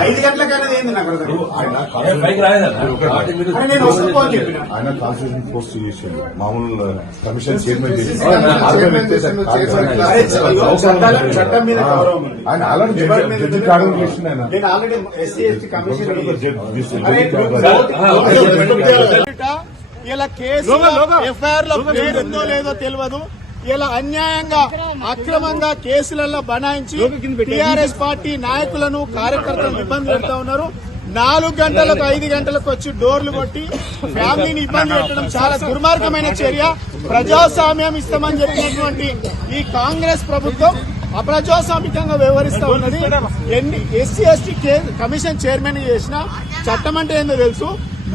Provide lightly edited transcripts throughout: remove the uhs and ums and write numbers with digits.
5 గంటలకైనా ఏంది నాకు ఆయన కాన్స్టిట్యూషన్ పోస్ట్ చేసిండు మామూలు కమిషన్ చైర్మన్ చేసి చట్టం మీద గౌరవం ఆయన ఆల్రెడీ చేసిండు. ఆయన నేను ఆల్రెడీ ఎస్సీ ఎస్టీ కమిషన్ ఇలా కేసు ఎఫ్ఐఆర్ లో పేరుందో లేదో తెలియదు. ఇలా అన్యాయంగా అక్రమంగా కేసులలో బనాయించి టీఆర్ఎస్ పార్టీ నాయకులను కార్యకర్తలను ఇబ్బంది పెడతా ఉన్నారు. 4 గంటలకు 5 గంటలకు వచ్చి డోర్లు కొట్టి ఫ్యామిలీని ఇబ్బంది పెట్టడం చాలా దుర్మార్గమైన చర్య. ప్రజాస్వామ్యం ఇస్తామని చెప్పినటువంటి ఈ కాంగ్రెస్ ప్రభుత్వం అప్రజాస్వామికంగా వ్యవహరిస్తా ఉన్నది. ఎస్సీ ఎస్టీ కమిషన్ చైర్మన్ చేసిన చట్టం అంటే ఏందో తెలుసు.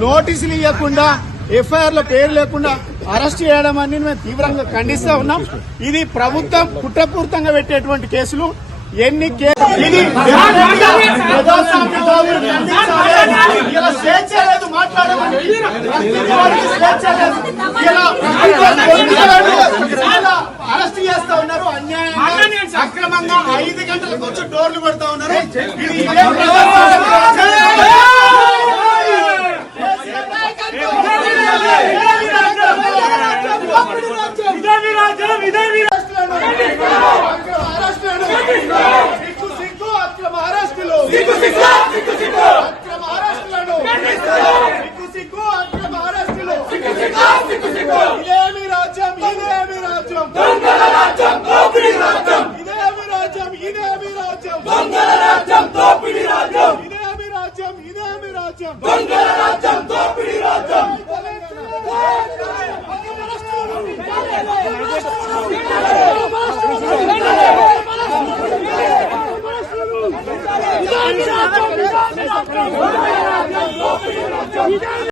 నోటీసులు ఇవ్వకుండా ఎఫ్ఐఆర్ లో పేరు లేకుండా అరెస్ట్ చేయడం అని మేము తీవ్రంగా ఖండిస్తా ఉన్నాం. ఇది ప్రభుత్వం కుట్రపూరితంగా పెట్టేటువంటి కేసులు. ఎన్ని స్వేచ్ఛ లేదు మాట్లాడమని, అరెస్ట్ చేస్తా ఉన్నారు. అన్యాయంగా అక్రమంగా 5 గంటలకు వచ్చి డోర్లు కొడతా ఉన్నారు. ఇది ఇదేమి రాజ్యం, ఇదేమి రాజ్యం, దొంగల రాజ్యం, దోపిడీ రాజ్యం, ఇదేమి రాజ్యం, ఇదేమి రాజ్యం, దొంగల రాజ్యం, దోపిడీ రాజ్యం, ఇదేమి రాజ్యం, ఇదేమి రాజ్యం, దొంగల రాజ్యం, దోపిడీ రాజ్యం. ఇదేమి రాజ్యం,